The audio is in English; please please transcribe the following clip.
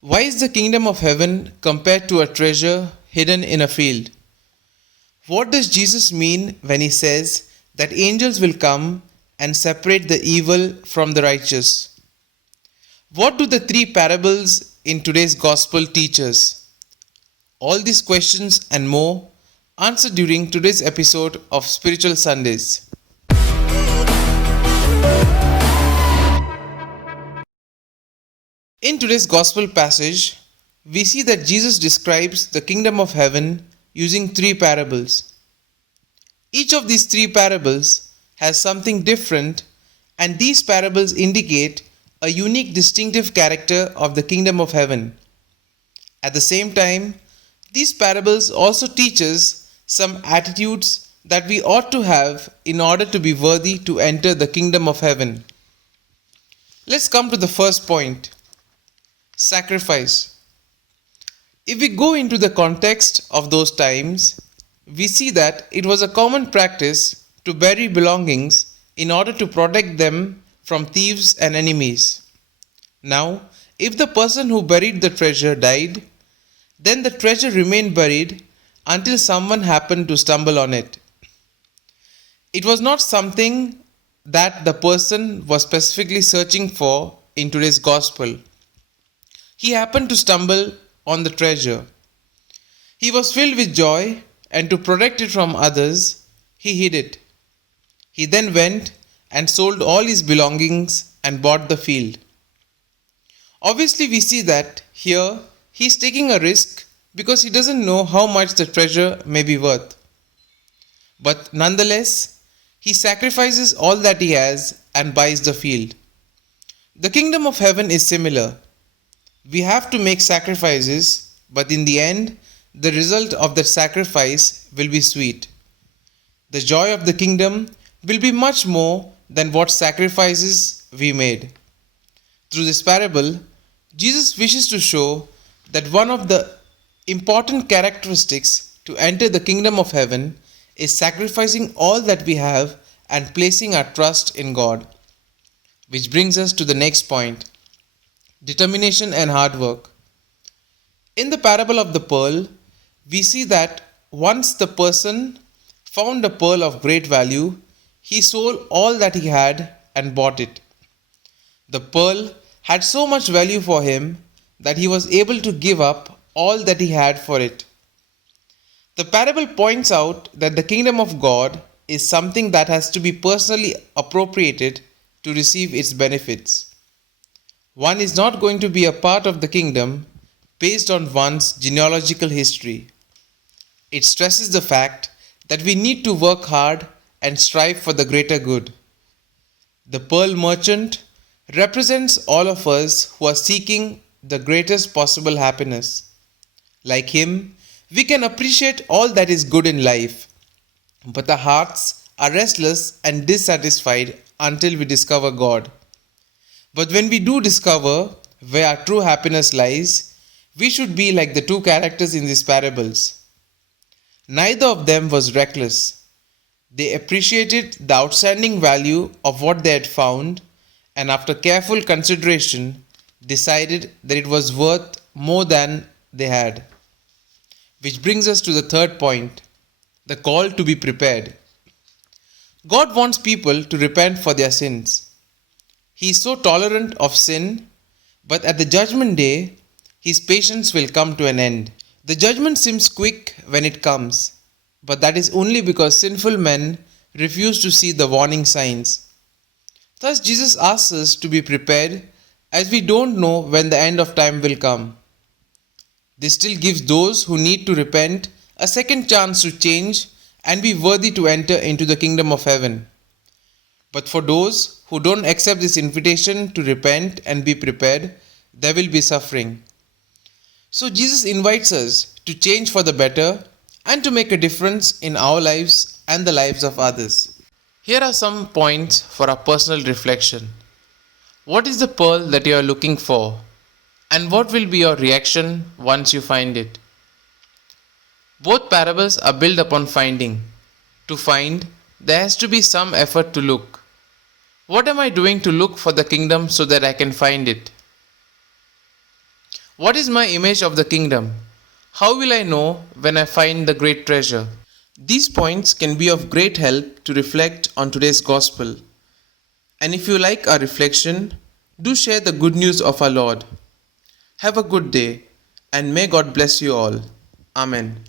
Why is the kingdom of heaven compared to a treasure hidden in a field? What does Jesus mean when he says that angels will come and separate the evil from the righteous? What do the three parables in today's gospel teach us? All these questions and more answered during today's episode of Spiritual Sundays. In today's gospel passage, we see that Jesus describes the kingdom of heaven using three parables. Each of these three parables has something different, and these parables indicate a unique distinctive character of the kingdom of heaven. At the same time, these parables also teach us some attitudes that we ought to have in order to be worthy to enter the kingdom of heaven. Let's come to the first point: sacrifice. If we go into the context of those times, we see that it was a common practice to bury belongings in order to protect them from thieves and enemies. Now, if the person who buried the treasure died, then the treasure remained buried until someone happened to stumble on it. It was not something that the person was specifically searching for in today's gospel. He happened to stumble on the treasure. He was filled with joy, and to protect it from others, he hid it. He then went and sold all his belongings and bought the field. Obviously, we see that here he is taking a risk because he doesn't know how much the treasure may be worth. But nonetheless, he sacrifices all that he has and buys the field. The kingdom of heaven is similar. We have to make sacrifices, but in the end, the result of that sacrifice will be sweet. The joy of the kingdom will be much more than what sacrifices we made. Through this parable, Jesus wishes to show that one of the important characteristics to enter the kingdom of heaven is sacrificing all that we have and placing our trust in God. Which brings us to the next point: determination and hard work. In the parable of the pearl, we see that once the person found a pearl of great value, he sold all that he had and bought it. The pearl had so much value for him that he was able to give up all that he had for it. The parable points out that the kingdom of God is something that has to be personally appropriated to receive its benefits. One is not going to be a part of the kingdom based on one's genealogical history. It stresses the fact that we need to work hard and strive for the greater good. The pearl merchant represents all of us who are seeking the greatest possible happiness. Like him, we can appreciate all that is good in life, but our hearts are restless and dissatisfied until we discover God. But when we do discover where our true happiness lies, we should be like the two characters in these parables. Neither of them was reckless. They appreciated the outstanding value of what they had found, and after careful consideration, decided that it was worth more than they had. Which brings us to the third point: the call to be prepared. God wants people to repent for their sins. He is so tolerant of sin, but at the judgment day, his patience will come to an end. The judgment seems quick when it comes, but that is only because sinful men refuse to see the warning signs. Thus, Jesus asks us to be prepared, as we don't know when the end of time will come. This still gives those who need to repent a second chance to change and be worthy to enter into the kingdom of heaven. But for those who don't accept this invitation to repent and be prepared, there will be suffering. So Jesus invites us to change for the better and to make a difference in our lives and the lives of others. Here are some points for our personal reflection. What is the pearl that you are looking for? And what will be your reaction once you find it? Both parables are built upon finding. To find, there has to be some effort to look. What am I doing to look for the kingdom so that I can find it? What is my image of the kingdom? How will I know when I find the great treasure? These points can be of great help to reflect on today's gospel. And if you like our reflection, do share the good news of our Lord. Have a good day, and may God bless you all. Amen.